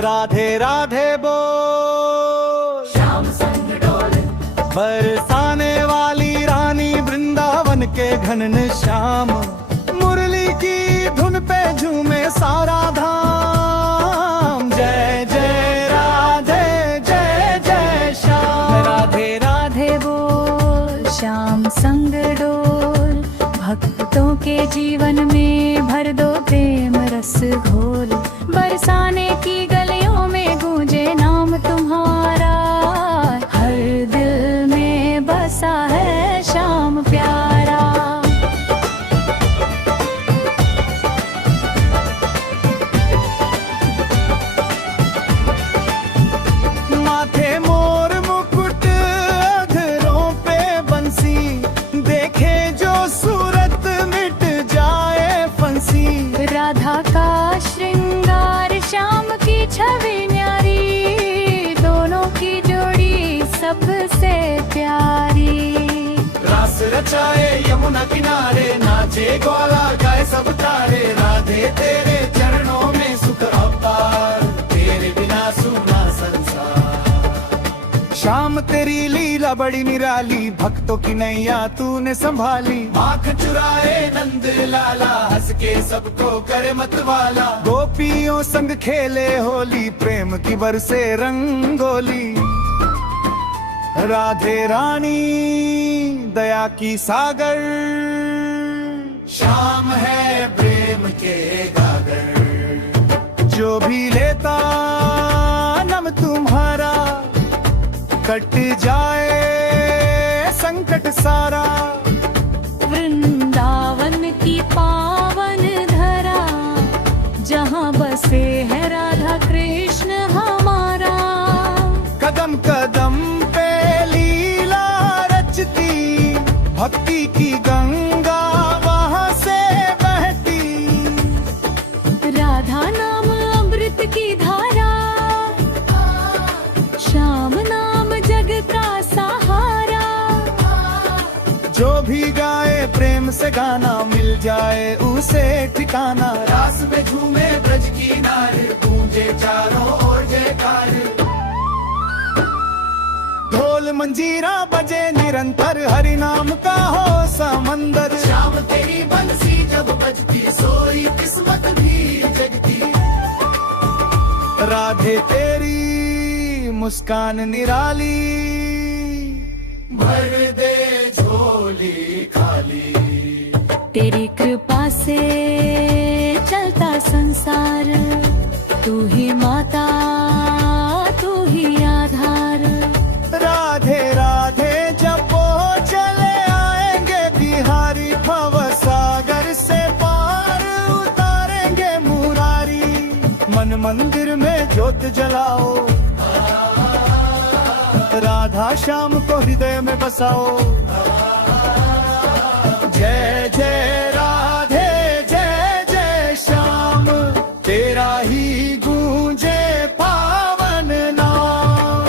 राधे राधे बोल, श्याम संग डोल। बरसाने वाली रानी वृंदावन के घन श्याम, मुरली की धुन पे झूमे सारा धाम। जय जय राधे जय जय श्याम। राधे राधे बोल, श्याम संग डोल। भक्तों के जीवन में भर दो प्रेम रस घोल। बरसाने की गलियों में गूंजे नाम तुम्हारा, हर दिल में बसा है श्याम प्यारा। माथे मोर मुकुट अधरों पे बंसी, देखे जो सूरत मिट जाए फंसी। राधा का श्रृंगार श्याम की छवि न्यारी, दोनों की जोड़ी सबसे प्यारी। रास रचाए यमुना किनारे, नाचे ग्वाला गाए सब तारे। राधे तेरे चरणों में सुख अवतार, तेरे बिना सुना संसार। शाम तेरी लीला बड़ी निराली, भक्तों की नैया तूने संभाली। आँख चुराए नंद लाला, हंस के सबको करे मतवाला। गोपियों संग खेले होली, प्रेम की बरसे रंगोली। राधे रानी दया की सागर, श्याम है प्रेम के गागर। जो भी लेता नाम तुम्हारा, कट जाए संकट सारा। वृंदावन की पावन धरा, जहाँ बसे है राधा कृष्ण हमारा। कदम कदम पे लीला रचती, भक्ति की गंगा वहाँ से बहती। राधा नाम अमृत की धारा, श्याम नाम जग का सहारा। जो भी गाए प्रेम से गाना, मिल जाए उसे ठिकाना। रास में झूमे ब्रज की नार, गूंजे चारों ओर जयकार। ढोल मंजीरा बजे निरंतर, हरि नाम का हो समंदर। श्याम तेरी बंसी जब बजती, सोई किस्मत भी जगती। राधे तेरी मुस्कान निराली, भर दे झोली खाली। तेरी कृपा से चलता संसार, तू ही माता तू ही आधार। राधे राधे जपो चले आएंगे बिहारी, भव सागर से पार उतारेंगे मुरारी। मन मंदिर में ज्योत जलाओ, राधा श्याम को हृदय में बसाओ। जय जय राधे जय जय श्याम, तेरा ही गूंजे पावन नाम।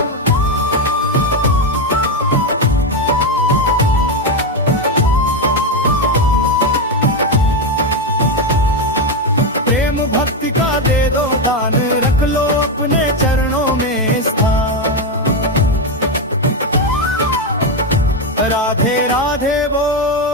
प्रेम भक्ति का दे दो दान, रख लो अपने चरणों में स्थान। राधे राधे बोल,